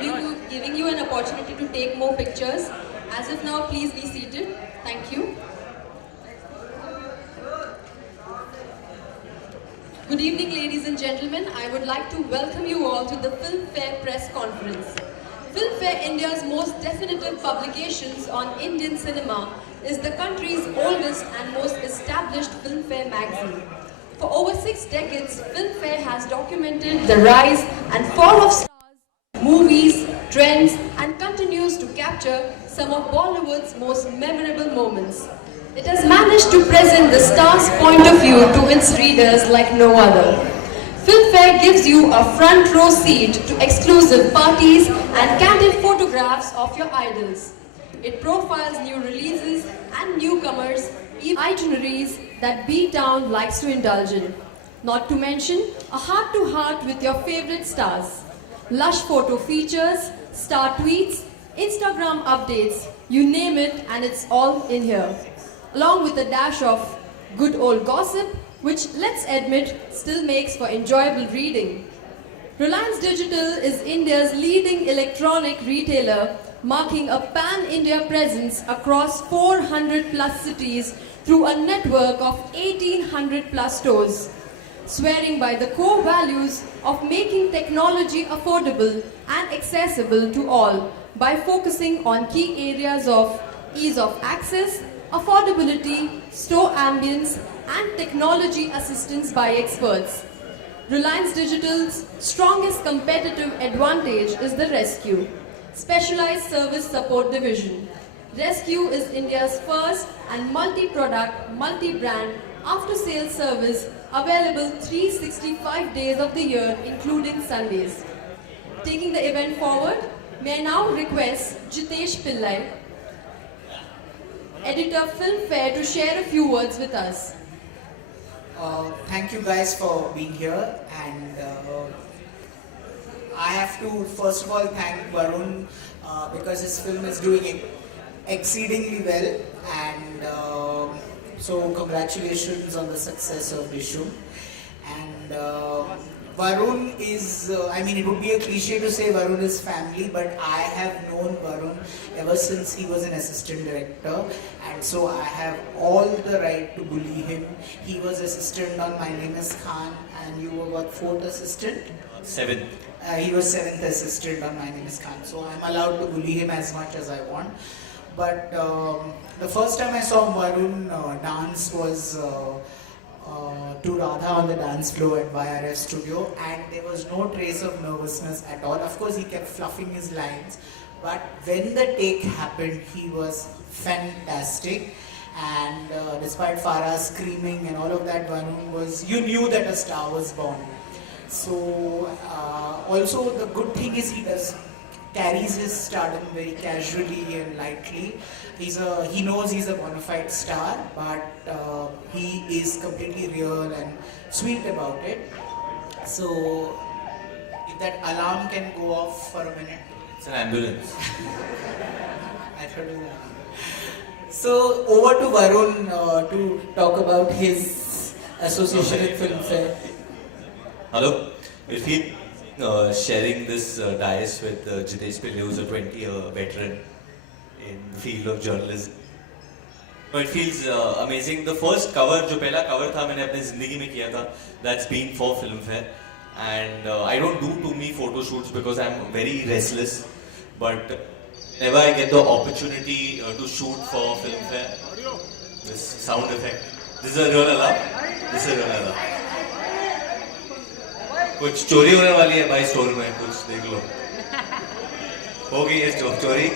giving you an opportunity to take more pictures. As of now, please be seated. Thank you. Good evening, ladies and gentlemen. I would like to welcome you all to the Filmfare press conference. Filmfare, India's most definitive publications on Indian cinema, is the country's oldest and most established Filmfare magazine. For over 6 decades, Filmfare has documented the rise and fall of stars, movies, trends, and continues to capture some of Bollywood's most memorable moments. It has managed to present the star's point of view to its readers like no other. Filmfare gives you a front row seat to exclusive parties and candid photographs of your idols. It profiles new releases and newcomers, itineraries that B-Town likes to indulge in. Not to mention a heart-to-heart with your favorite stars. Lush photo features, star tweets, Instagram updates, you name it and it's all in here. Along with a dash of good old gossip, which, let's admit, still makes for enjoyable reading. Reliance Digital is India's leading electronic retailer, marking a pan-India presence across 400 plus cities through a network of 1800 plus stores. Swearing by the core values of making technology affordable and accessible to all by focusing on key areas of ease of access, affordability, store ambience, and technology assistance by experts. Reliance Digital's strongest competitive advantage is the Rescue, Specialized Service Support Division. Rescue is India's first and multi-product, multi-brand after-sales service available 365 days of the year, including Sundays. Taking the event forward, may I now request Jitesh Pillai, editor Filmfare, to share a few words with us. Thank you guys for being here, and I have to first of all thank Varun because his film is doing exceedingly well, and so congratulations on the success of Dishu. And Varun is, I mean, it would be a cliche to say Varun is family, but I have known Varun ever since he was an assistant director, and so I have all the right to bully him. He was assistant on My Name is Khan, and you were what, 4th assistant? 7th. He was 7th assistant on My Name is Khan, so I'm allowed to bully him as much as I want. But the first time I saw Varun dance was to Radha on the dance floor at YRF studio, and there was no trace of nervousness at all. Of course, he kept fluffing his lines, but when the take happened, he was fantastic. And despite Farah screaming and all of that, Varun was, you knew that a star was born. So also the good thing is he carries his stardom very casually and lightly. He knows he's a bona fide star, but he is completely real and sweet about it. So if that alarm can go off for a minute. It's an ambulance. I thought it was. So over to Varun to talk about his association with Filmfare. Hello, we'll be sharing this dais with Jitesh Pillai, who's a 20-year veteran in the field of journalism. It feels amazing. The first cover, जो पहला cover था मैंने अपने जिंदगी में किया था, that's been for Filmfare. And I don't do too many photo shoots because I'm very restless. But whenever I get the opportunity to shoot for Filmfare, this sound effect, this is a real alarm. This is a real alarm. कुछ चोरी होने वाली है भाई store में, कुछ देख लो. हो गई है चोरी.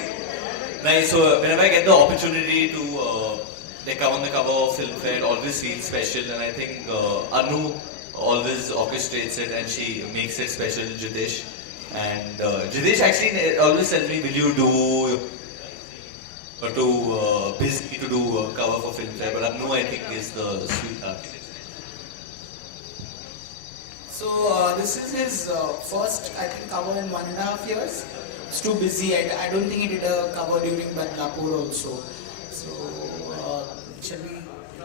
Nice. So whenever I get the opportunity to come on the cover of Filmfare, it always feels special, and I think Anu always orchestrates it and she makes it special, Jitesh. And Jitesh actually always tells me, will you do busy to do a cover for Filmfare, but Anu I think is the sweetheart. So this is his first, I think, cover in 1.5 years. It's too busy. I don't think he did a cover during Badlapur also. So shall we?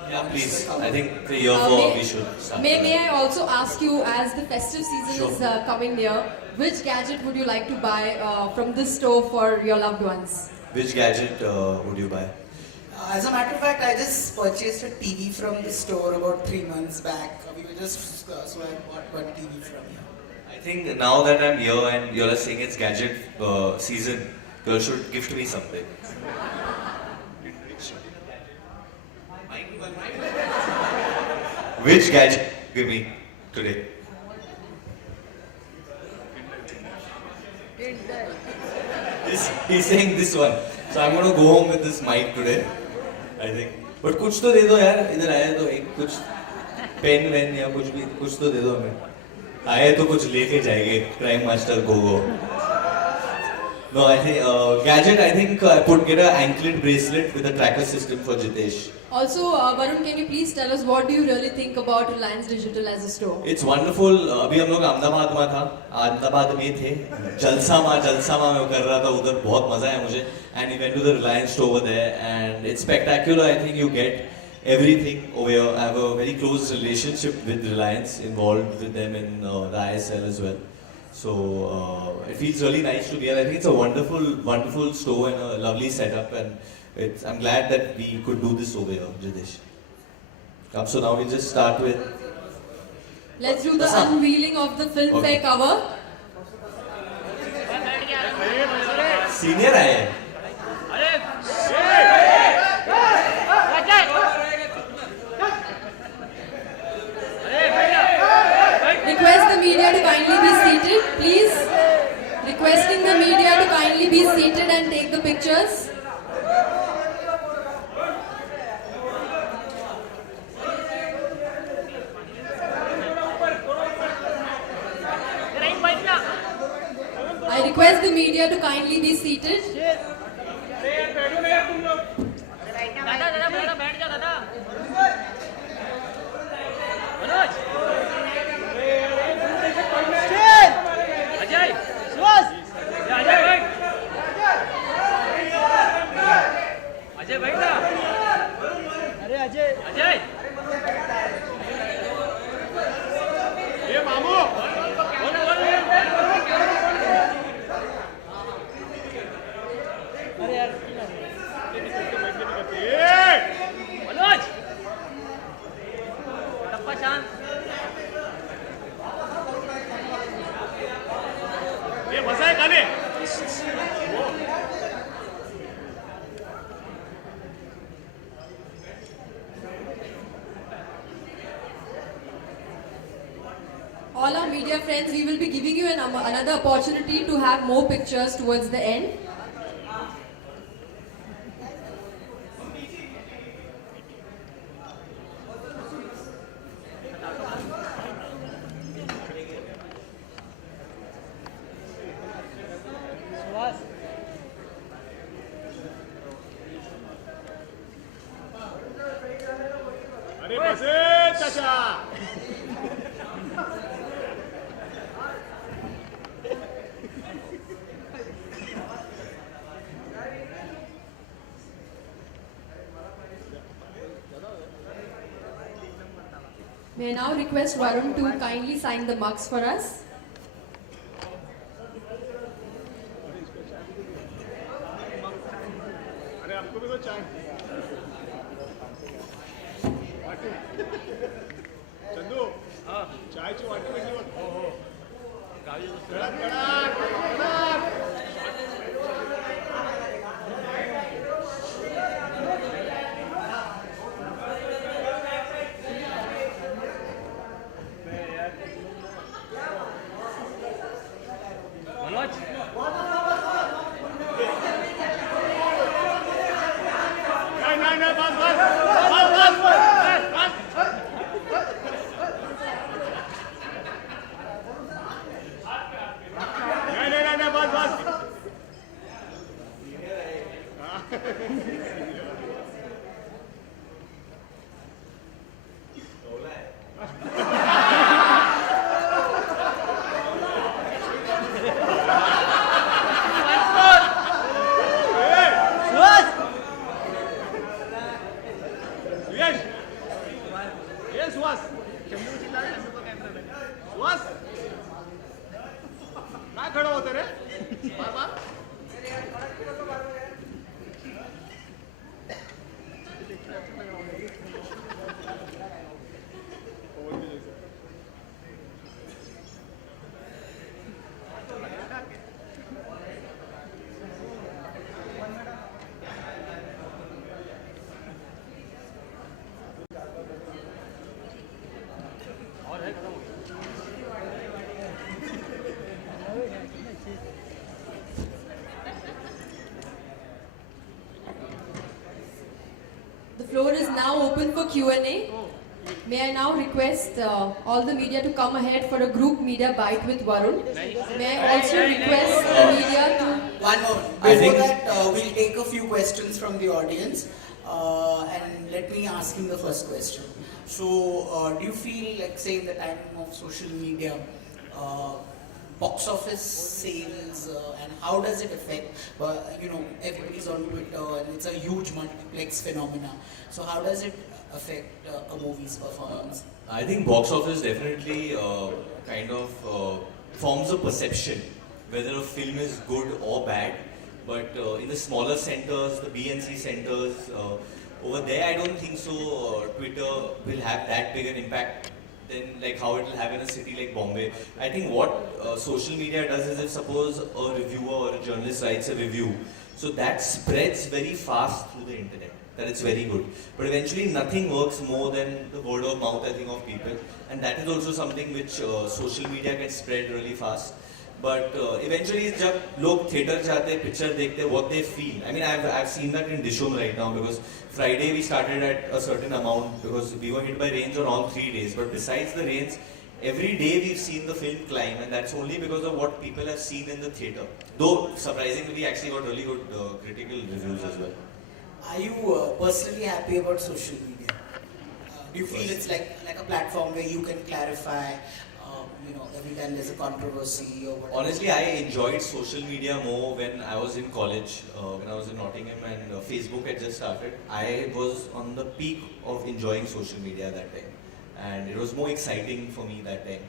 Yeah, please. I think the year 4 we should start. May I also ask you, as the festive season is coming near, Which gadget would you like to buy from this store for your loved ones? Which gadget would you buy? As a matter of fact, I just purchased a TV from the store about 3 months back. We were just so I bought one TV from here. I think now that I'm here and you're saying it's gadget season, you should gift me something. Which gadget give me today? He's saying this one. So I'm going to go home with this mic today, I think. But कुछ तो दे दो यार, इधर आया तो एक कुछ pen when या कुछ तो दे दो हमें. आए तो कुछ लेके जाएंगे, Crime Master go. No, I think gadget. I think I would get an anklet bracelet with a tracker system for Jitesh. Also, Varun, can you please tell us what do you really think about Reliance Digital as a store? It's wonderful. अभी हम लोग अहमदाबाद में था, अहमदाबाद में थे. जलसा में मैं कर रहा था उधर बहुत मजा आया मुझे. And we went to the Reliance store over there, and it's spectacular. I think you get everything over here. I have a very close relationship with Reliance, involved with them in the ISL as well. So it feels really nice to be here. I think it's a wonderful store and a lovely setup, and I'm glad that we could do this over here, Jitesh. Come, so now we'll just start with. Let's do the unveiling of the Filmfare cover. Senior आए. Request the media to kindly be seated, please. Requesting the media to kindly be seated and take the pictures. I request the media to kindly be seated. All our media friends, we will be giving you another opportunity to have more pictures towards the end. May I now request Varun to kindly sign the mugs for us. floor is now open for Q&A. May I now request all the media to come ahead for a group media bite with Varun. May I also request the media to... One moment. Before that, we'll take a few questions from the audience. And let me ask him the first question. So, do you feel like, say, in the time of social media, box office sales, and how does it affect, everybody's on Twitter and it's a huge multiplex phenomena. So how does it affect a movie's performance? I think box office definitely forms a perception whether a film is good or bad. But in the smaller centers, the B and C centers, over there I don't think so Twitter will have that big an impact than like how it will have in a city like Bombay. I think what social media does is, if suppose a reviewer or a journalist writes a review, so that spreads very fast through the internet, that it's very good. But eventually nothing works more than the word of mouth, I think, of people. And that is also something which social media can spread really fast. But eventually, जब लोग theatre जाते हैं, picture देखते हैं, what they feel. I mean, I've seen that in Dishum right now, because Friday we started at a certain amount because we were hit by rains on all 3 days. But besides the rains, every day we've seen the film climb, and that's only because of what people have seen in the theatre. Though surprisingly, we actually got really good critical reviews as well. Are you personally happy about social media? Do you feel it's like a platform where you can clarify? Every time there's a controversy or whatever. Honestly, I enjoyed social media more when I was in college, when I was in Nottingham and Facebook had just started. I was on the peak of enjoying social media that time, and it was more exciting for me that time.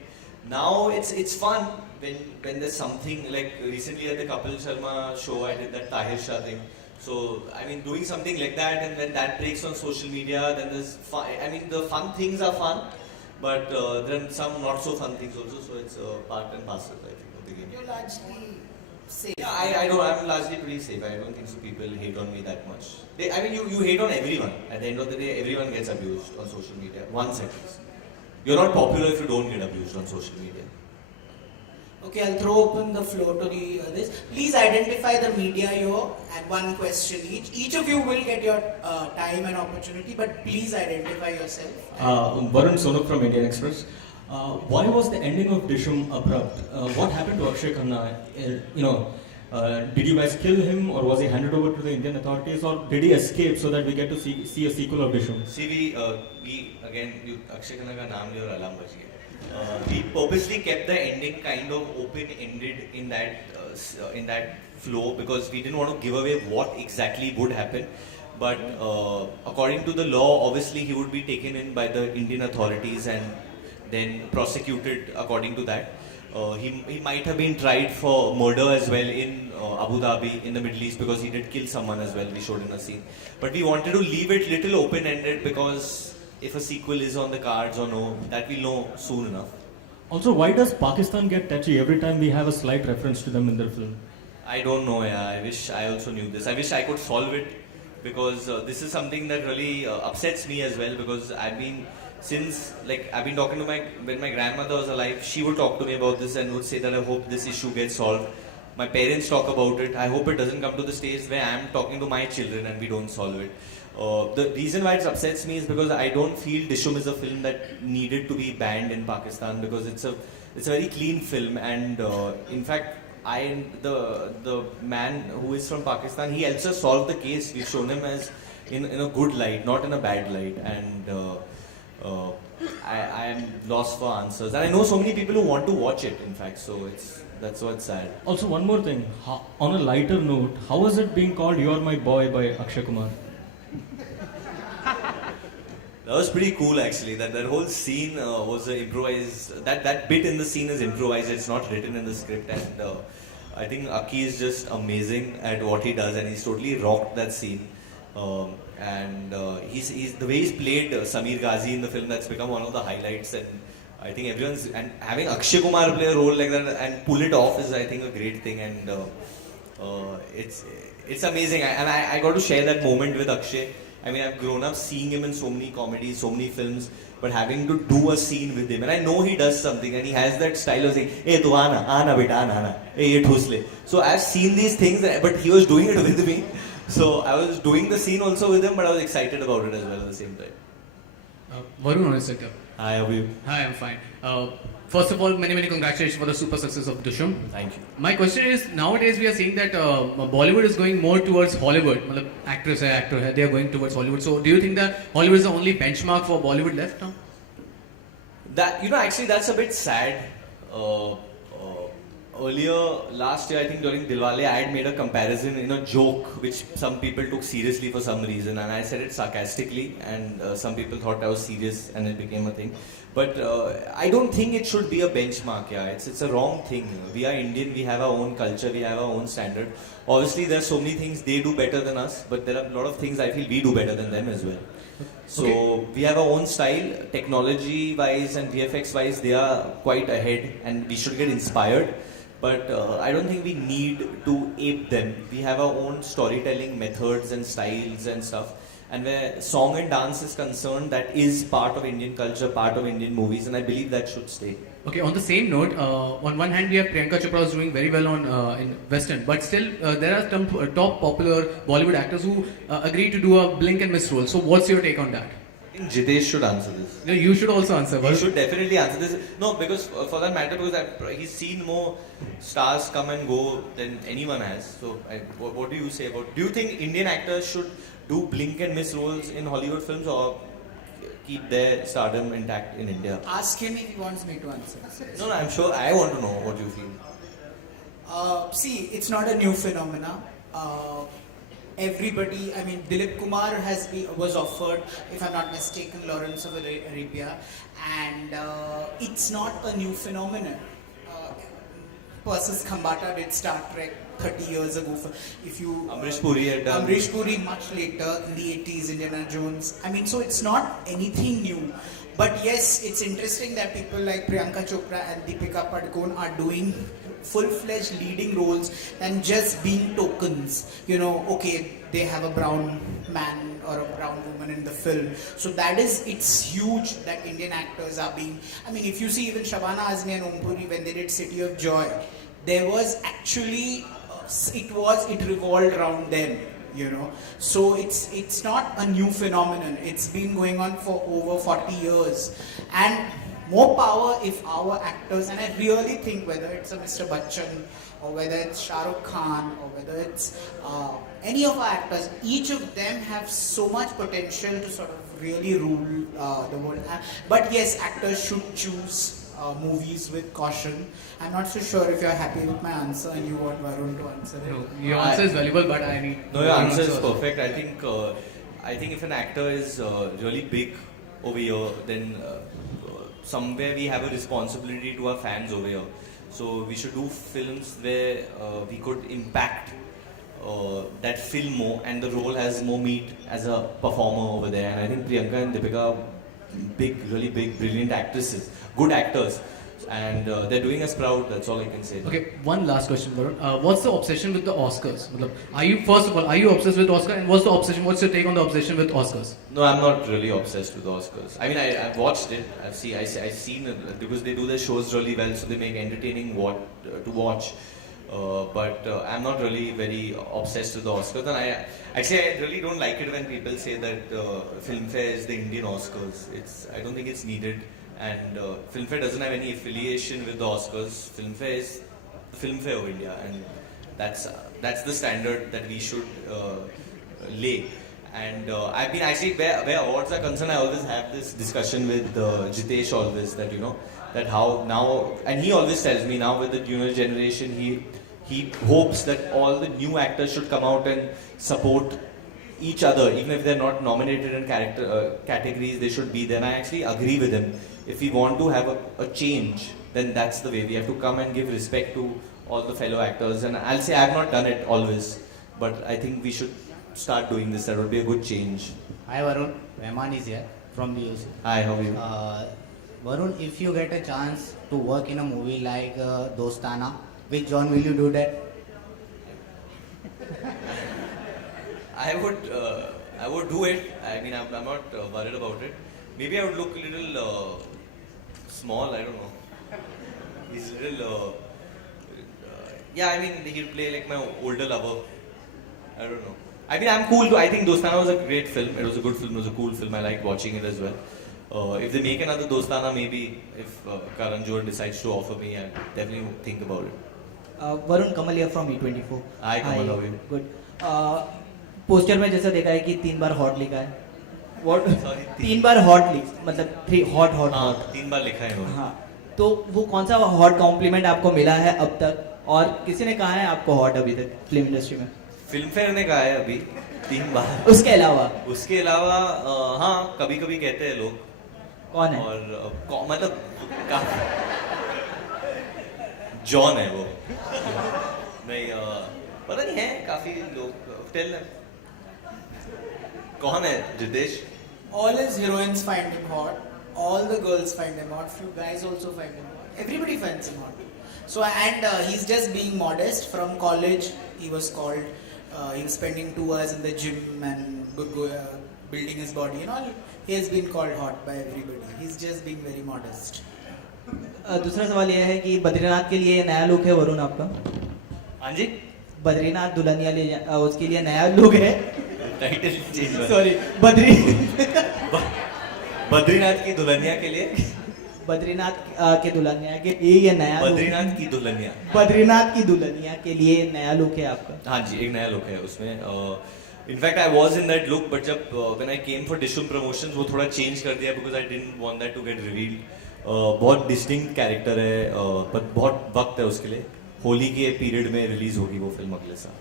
Now it's fun when there's something like recently at the Kapil Sharma show I did that Tahir Shah thing. So I mean, doing something like that, and when that breaks on social media, then there's fun. I mean, the fun things are fun. But then some not so fun things also, so it's part and parcel, I think, of the game. You're largely safe. Yeah, I'm largely pretty safe. I don't think so people hate on me that much. You hate on everyone. At the end of the day, everyone gets abused on social media, once at least. You're not popular if you don't get abused on social media. Okay, I'll throw open the floor to this. Please identify the media here and one question each. Each of you will get your time and opportunity, but please identify yourself. Varun Dhawan from Indian Express. Why was the ending of Dishum abrupt? What happened to Akshay Khanna? Did you guys kill him, or was he handed over to the Indian authorities, or did he escape so that we get to see a sequel of Dishum? See, Akshay Khanna ka naam liya aur alarm baj gaya. We purposely kept the ending kind of open-ended in that flow, because we didn't want to give away what exactly would happen. But according to the law, obviously he would be taken in by the Indian authorities and then prosecuted according to that. He might have been tried for murder as well in Abu Dhabi, in the Middle East, because he did kill someone as well, we showed in a scene. But we wanted to leave it little open-ended, because if a sequel is on the cards or no, that we'll know soon enough. Also, why does Pakistan get touchy every time we have a slight reference to them in their film? I don't know, I wish I also knew this. I wish I could solve it, because this is something that really upsets me as well, because I've been talking to when my grandmother was alive, she would talk to me about this and would say that I hope this issue gets solved. My parents talk about it. I hope it doesn't come to the stage where I'm talking to my children and we don't solve it. The reason why it upsets me is because I don't feel Dishum is a film that needed to be banned in Pakistan, because it's a very clean film, and in fact the man who is from Pakistan, he helps us solve the case. We've shown him as in a good light, not in a bad light, and I am lost for answers. And I know so many people who want to watch it, in fact, so that's what's sad. Also, one more thing, on a lighter note, how was it being called "You're My Boy" by Akshay Kumar? That was pretty cool, actually. That whole scene was improvised. That bit in the scene is improvised. It's not written in the script, and I think Aki is just amazing at what he does, and he's totally rocked that scene. He's the way he's played Samir Ghazi in the film, that's become one of the highlights. And I think and having Akshay Kumar play a role like that and pull it off is, I think, a great thing. And it's amazing. I got to share that moment with Akshay. I mean, I've grown up seeing him in so many comedies, so many films, but having to do a scene with him, and I know he does something, and he has that style of saying, "Hey, tu aana beta, aana, hey, ye thusle." So I've seen these things, but he was doing it with me. So I was doing the scene also with him, but I was excited about it as well at the same time. Varun on sector. Hi, how are you? Hi, I'm fine. First of all, many congratulations for the super success of Dusham. Thank you. My question is, nowadays we are seeing that Bollywood is going more towards Hollywood. मतलब actress है, actor है, they are going towards Hollywood. So do you think that Hollywood is the only benchmark for Bollywood left now? That, actually that's a bit sad. Earlier last year, I think during Dilwale, I had made a comparison in a joke which some people took seriously for some reason, and I said it sarcastically, and some people thought I was serious, and it became a thing. But I don't think it should be a benchmark. Yeah, it's a wrong thing. We are Indian. We have our own culture. We have our own standard. Obviously, there are so many things they do better than us, but there are a lot of things I feel we do better than them as well. So we have our own style, technology-wise and VFX-wise, they are quite ahead, and we should get inspired. But I don't think we need to ape them. We have our own storytelling methods and styles and stuff. And where song and dance is concerned, that is part of Indian culture, part of Indian movies, and I believe that should stay. Okay, on the same note, on one hand we have Priyanka Chopra who's doing very well on in Western, but still there are some top popular Bollywood actors who agree to do a blink and miss role. So what's your take on that? I think Jitesh should answer this. No, you should also answer. He should definitely answer this. No, because for that matter, because he's seen more stars come and go than anyone has. So, what do you say about? Do you think Indian actors should do blink and miss roles in Hollywood films, or keep their stardom intact in India? Ask him if he wants me to answer. No, I'm sure. I want to know what you feel. See, it's not a new phenomena. Everybody, I mean, Dilip Kumar was offered, if I'm not mistaken, Lawrence of Arabia, and it's not a new phenomenon. Persis Khambata did Star Trek 30 years ago. Amrish Puri had done. Amrish Puri much later in the 80s, Indiana Jones. I mean, so it's not anything new. But yes, it's interesting that people like Priyanka Chopra and Deepika Padukone are doing full-fledged leading roles and just being tokens. Okay, they have a brown man or a brown woman in the film. So it's huge that Indian actors are being... I mean, if you see even Shabana Azmi and Om Puri when they did City of Joy, there was actually... it revolved around them. So it's not a new phenomenon. It's been going on for over 40 years, and more power if our actors, and I really think whether it's a Mr. Bachchan or whether it's Shah Rukh Khan or whether it's any of our actors, each of them have so much potential to sort of really rule the world. But yes, actors should choose movies with caution. I'm not so sure if you're happy with my answer and you want Varun to answer it. No, your answer is valuable, but I need... No, your answer is perfect. I think if an actor is really big over here, then somewhere we have a responsibility to our fans over here. So we should do films where we could impact that film more, and the role has more meat as a performer over there. And I think Priyanka and Deepika are really big, brilliant actresses, good actors, and they're doing us proud. That's all I can say. Okay, one last question, Varun. What's the obsession with the Oscars? First of all, are you obsessed with Oscar? And what's the obsession? What's your take on the obsession with Oscars? No, I'm not really obsessed with the Oscars. I mean, I've watched it. I've seen it because they do their shows really well, so they make entertaining to watch. But I'm not really very obsessed with the Oscars. And I really don't like it when people say that Filmfare is the Indian Oscars. I don't think it's needed. And Filmfare doesn't have any affiliation with the Oscars. Filmfare is the Filmfare of India, and that's the standard that we should lay. And I've been actually, where awards are concerned, I always have this discussion with Jitesh always, that that how now, and he always tells me now with the junior generation, he hopes that all the new actors should come out and support each other, even if they're not nominated in categories, they should be there. And I actually agree with him. If we want to have a change, then that's the way. We have to come and give respect to all the fellow actors. And I'll say I've not done it always, but I think we should start doing this. That would be a good change. Hi Varun, Rahman is here from the UC. Hi, how are you? Varun, if you get a chance to work in a movie like Dostana, which genre will you do that? I would do it. I mean, I'm not worried about it. Maybe I would look a little small. I don't know. He's a little. Yeah, I mean, he'll play like my older lover. I don't know. I mean, I'm cool. I think Dostana was a great film. It was a good film. It was a cool film. I liked watching it as well. If they make another Dostana, maybe if Karan Johar decides to offer me, I'll definitely think about it. Varun Kamal here from E24. Hi, Kamal, how are you? Good. Poster में जैसा देखा है कि 3 बार hot लिखा है. What? Sorry, 3 bar hot लिख मतलब 3 hot hot हाँ, हॉट. 3 बार लिखा है इन्होंने. हाँ. तो वो कौन सा हॉट कॉम्प्लीमेंट आपको मिला है अब तक और किसी ने कहा है आपको हॉट अभी तक फिल्म इंडस्ट्री में? फिल्मफेयर ने कहा है अभी 3 बार. उसके अलावा हाँ, कभी कभी कहते हैं लोग. कौन है? और मतलब जॉन है वो. नहीं, पता नहीं है काफी लोग. टेल कौन है? Jitesh. All his heroines find him hot. All the girls find him hot. Few guys also find him hot. Everybody finds him hot. So and he's just being modest. From college, he was called. He was spending 2 hours in the gym and building his body and all. He has been called hot by everybody. He's just being very modest. दूसरा सवाल यह है कि बद्रीनाथ के लिए नया look है वरुण आपका? हाँ जी. बद्रीनाथ दुल्हनिया ले उसके लिए नया लुक है. Title change. सॉरी बद्रीनाथ की दुल्हनिया के लिए. बद्रीनाथ के दुल्हनिया के लिए ये नया बद्रीनाथ की दुल्हनिया. बद्रीनाथ की दुल्हनिया के लिए नया लुक है आपका? हाँ जी, एक नया लुक है उसमें. In fact I was in that look, but जब when I came for Dishoom promotions वो थोड़ा चेंज कर दिया because I didn't want that to get revealed. बहुत डिस्टिंक्ट कैरेक्टर है, पर बहुत वक्त है उसके लिए. होली के पीरियड में रिलीज होगी वो फिल्म अगले साल.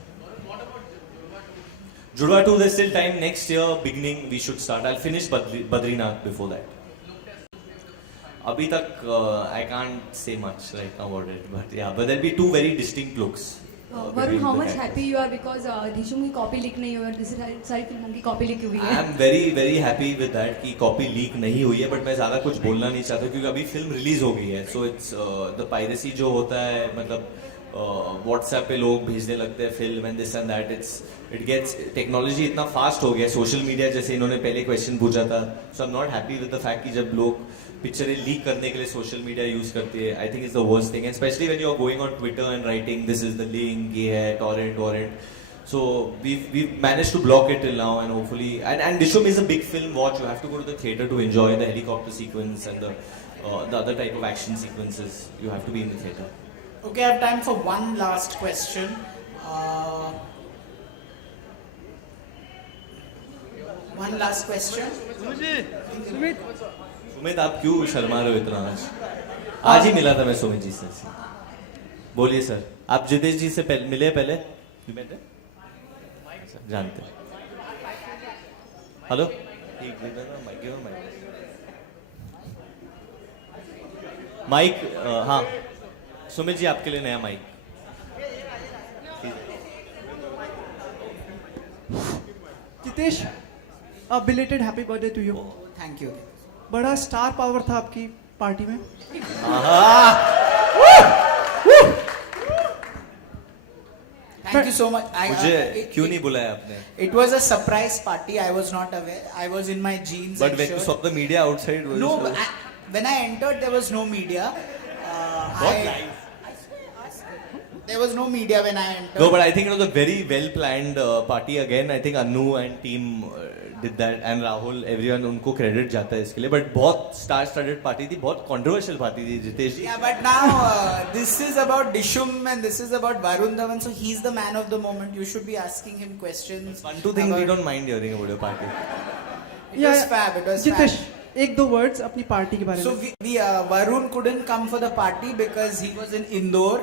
जुड़वा 2 there's still time. Next year beginning we should start. I'll finish Badrinath before that. अभी तक I can't say much right now about it, but yeah, but there'll be 2 very distinct looks. Varun, how much happy you are because Dishum की copy leak नहीं हुई और दूसरी सारी फिल्मों की कॉपी लीक हुई है? I am very very happy with that कि कॉपी लीक नहीं हुई है, बट मैं ज़्यादा कुछ बोलना नहीं चाहता क्योंकि अभी फिल्म रिलीज हो गई है. सो इट्स द पायरेसी जो होता है, मतलब व्हाट्सएप पे लोग भेजने लगते हैं film and this and that. It gets technology इतना फास्ट हो गया, सोशल मीडिया जैसे इन्होंने पहले क्वेश्चन पूछा था. So I am not happy with the fact कि जब लोग पिक्चरें लीक करने के लिए सोशल मीडिया यूज करते हैं. I think it's the worst thing, specially when you are going on Twitter and writing this is the link, ये है torrent. So we've managed to block it till now, and hopefully and Dishum is a big film watch. You have to go to the theater to enjoy the helicopter sequence and the other type of action sequences. You have to be in the theater. Okay, I have time for one last question. One last question. Sumit, आप क्यों शर्मा रहे हो इतना? आज ही मिला था मैं सुमित जी से. बोलिए सर, आप जितेश जी से मिले पहले? जानते. हेलो. माइक. हाँ सुमित जी, आपके लिए नया mike. Jitesh, belated happy birthday to you. Thank you. बड़ा स्टार पावर था आपकी पार्टी में. Thank you so much. मुझे क्यों नहीं बुलाया आपने? It was a surprise party. I was not aware. I was in my jeans But and when you shirt. saw the media outside, was No, when I entered, there was no media. There was no media when I entered. No, but I think it was a very well planned party again. I think Anu and team did that, and Rahul, everyone, उनको credit जाता है इसके लिए. But बहुत star-studded party थी, बहुत controversial party थी जितेश जी. Yeah, but now this is about Dishum and this is about Varun Dhawan, so he's the man of the moment. You should be asking him questions. One, two things we don't mind hearing about your party. It was fab. It was Jitesh, fab. एक दो words अपनी party के बारे So में. Varun couldn't come for the party because he was in Indore,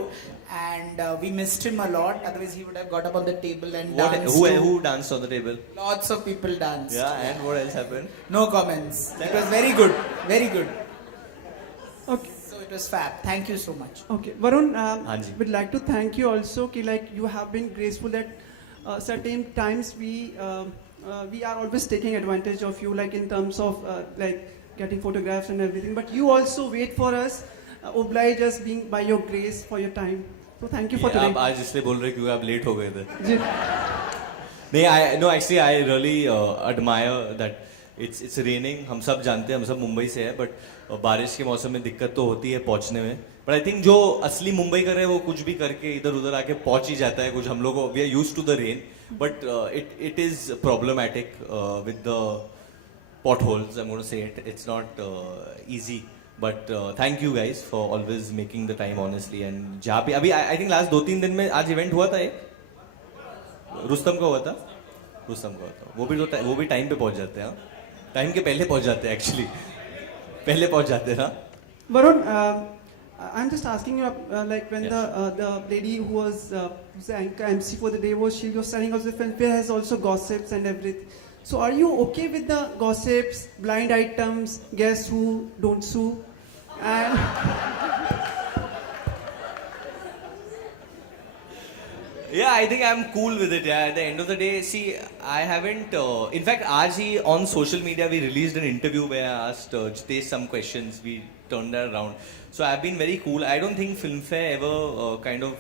and we missed him a lot. Otherwise, he would have got up on the table and danced. Who danced on the table? Lots of people danced. Yeah, and what else happened? No comments. It was very good. Very good. Okay. So it was fab. Thank you so much. Okay, Varun, Hanji. would like to thank you also. Ki like you have been graceful at certain times. We are always taking advantage of you, like in terms of like getting photographs and everything. But you also wait for us, oblige us being by your grace for your time. So thank you for today. आप आज इसलिए बोल रहे क्योंकि आप late हो गए थे. जी. नहीं, actually I really admire that it's raining. हम सब जानते हैं, हम सब मुंबई से हैं, but बारिश के मौसम में दिक्कत तो होती है पहुंचने में. But I think जो असली मुंबई कर रहे हैं वो कुछ भी करके इधर उधर आके पहुंच ही जाता है. कुछ हम लोग we are used to the rain, But it is problematic with the potholes. I'm going to say it. It's not easy. But thank you guys for always making the time honestly. And जहाँ पे अभी I think last 2-3 दिन में आज event हुआ था एक रुस्तम का हुआ था वो भी टाइम पे पहुंच जाते हैं टाइम के पहले पहुंच जाते हैं एक्चुअली पहले पहुंच जाते हैं Varun, I'm just asking you, like when the lady who was the anchor MC for the day she was telling us the Filmfare has also gossips and everything. So are you okay with the gossips, blind items, guess who, don't sue, and Yeah, I think I'm cool with it. Yeah, at the end of the day, see, I haven't. In fact, RG on social media, we released an interview where I asked Jitesh some questions. We turned that around. So I've been very cool. I don't think Filmfare ever kind of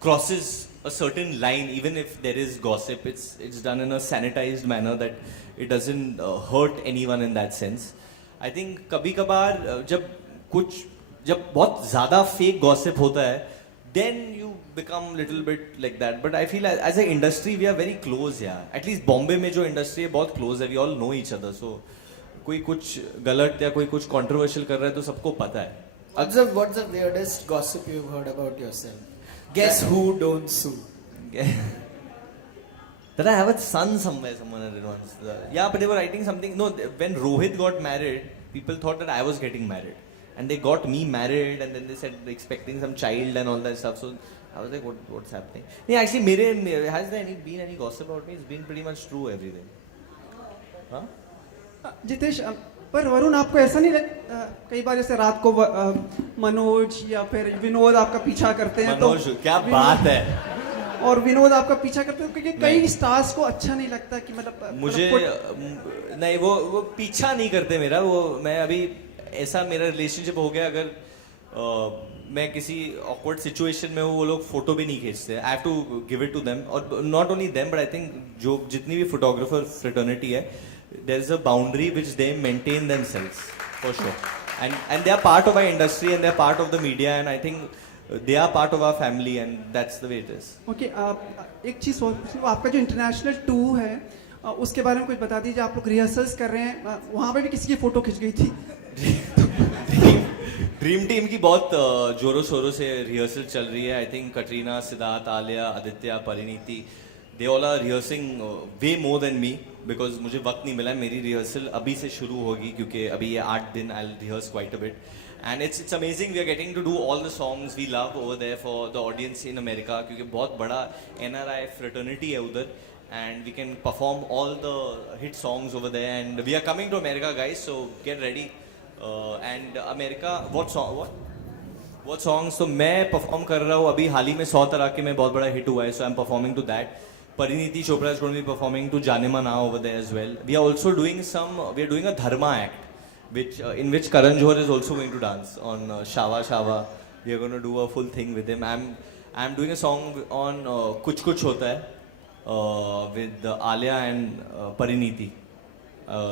crosses a certain line, even if there is gossip. It's done in a sanitized manner that it doesn't hurt anyone in that sense. I think कभी-कभार जब बहुत ज़्यादा fake gossip होता है, then you become little bit like that. But I feel as an industry we are very close, yeah. At least Bombay में जो industry है बहुत close है. We all know each other. So कोई कुछ गलत या कोई कुछ controversial कर रहा है तो सबको पता है. What's the weirdest gossip you've heard about yourself? Guess who, don't sue. That I have a son somewhere, someone had it once. Yeah, but they were writing something. No, when Rohit got married, people thought that I was getting married. And they got me married and then they said expecting some child and all that stuff. So I was like, what's happening? Yeah, actually, has there been any gossip about me? It's been pretty much true, everything. Huh? Jitesh पर वरुण आपको ऐसा नहीं लगता कई बार जैसे रात को मनोज या फिर विनोद आपका पीछा करते हैं मनोज क्या बात है और विनोद आपका पीछा करते हैं क्योंकि कई स्टार्स को अच्छा नहीं लगता कि मतलब मुझे नहीं वो पीछा नहीं करते मेरा वो मैं अभी ऐसा मेरा रिलेशनशिप हो गया अगर मैं किसी ऑकवर्ड सिचुएशन में हूँ वो लोग फोटो भी नहीं खींचते I have to give it to them और not only them but I think जो जितनी भी फोटोग्राफर फ्रेटर्निटी है there is a boundary which they maintain themselves for sure and they are part of our industry and they are part of the media and I think they are part of our family and that's the way it is. Okay, एक चीज आपका जो international tour है उसके बारे में कुछ बता दीजिए आप लोग रिहर्सल्स कर रहे हैं वहाँ पे भी किसी की फोटो खिंच गई थी ड्रीम टीम की बहुत जोरों शोरों से रिहर्सल चल रही है I think Katrina Siddharth Alia Aditya Parineeti they all are rehearsing way more than me because मुझे वक्त नहीं मिला मेरी रिहर्सल अभी से शुरू होगी क्योंकि अभी ये 8 दिन I'll rehearse quite a bit and it's amazing we are getting to do all the songs we love over there for the audience in America क्योंकि बहुत बड़ा NRI fraternity है उधर and we can perform all the hit songs over there and we are coming to America guys so get ready and America what songs तो मैं perform कर रहा हूँ अभी हाल ही में 100 तरह के में बहुत बड़ा hit हुआ है so I'm performing to that Pariniti Chopra is going to be performing to Janema now over there as well. We are also doing a Dharma act, in which Karan Johar is also going to dance on Shava Shava. We are going to do a full thing with him. I'm doing a song on Kuch Kuch Hota Hai with Alia and Pariniti.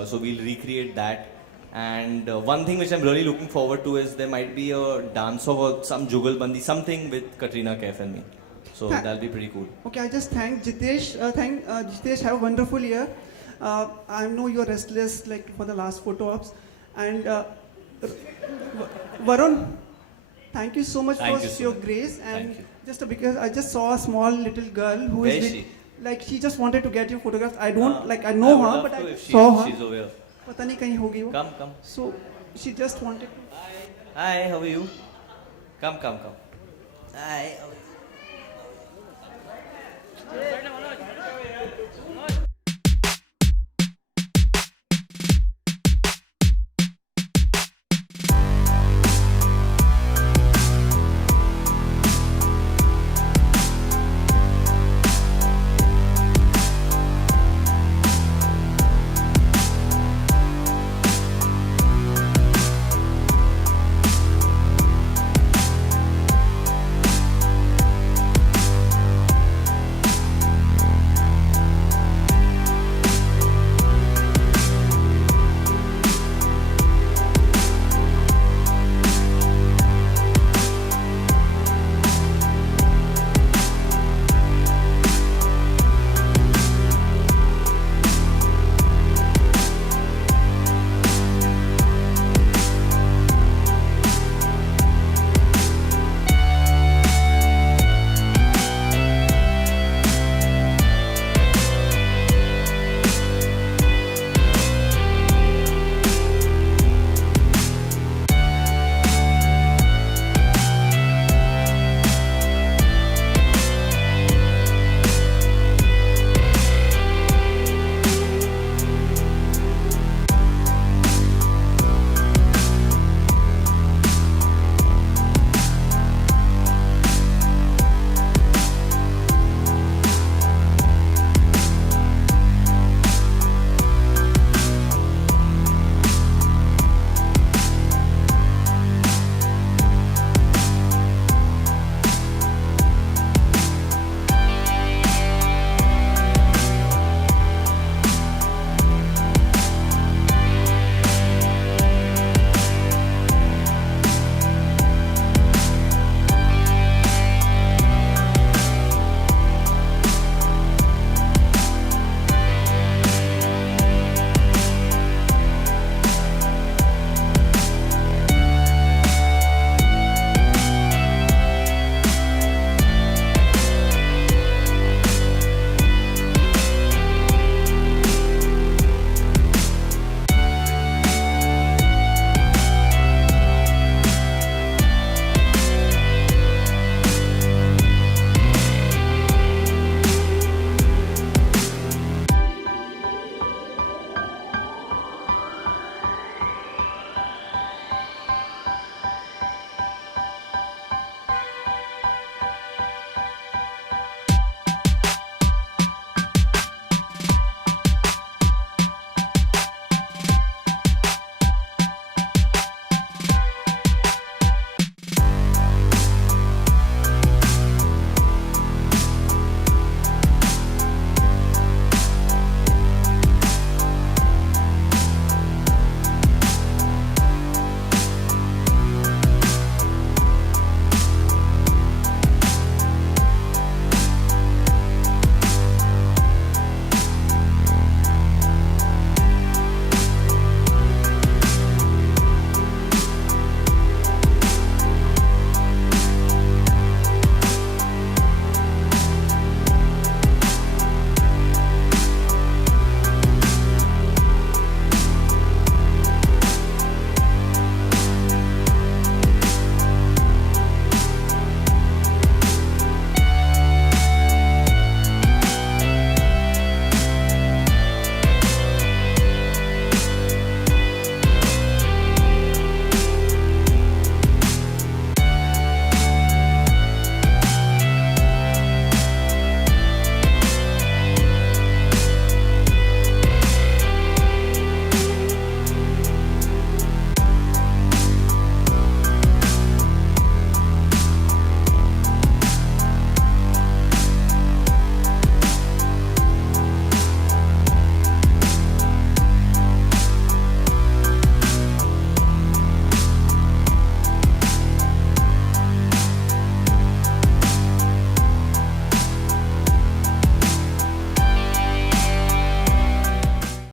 So we'll recreate that. And one thing which I'm really looking forward to is there might be a dance of some Jugalbandi, something with Katrina Kaif and me. So that'll be pretty cool. Okay, I just thank Jitesh. Jitesh, have a wonderful year. I know you're restless like for the last photo ops. And Varun, thank you so much for your grace. And just because I just saw a small little girl who is with, like she just wanted to get your photographs. I don't I know her, but I saw her. She's over here. पता नहीं कहीं होगी वो. Come. So she just wanted to. Hi, how are you? Come. Hi. How are you?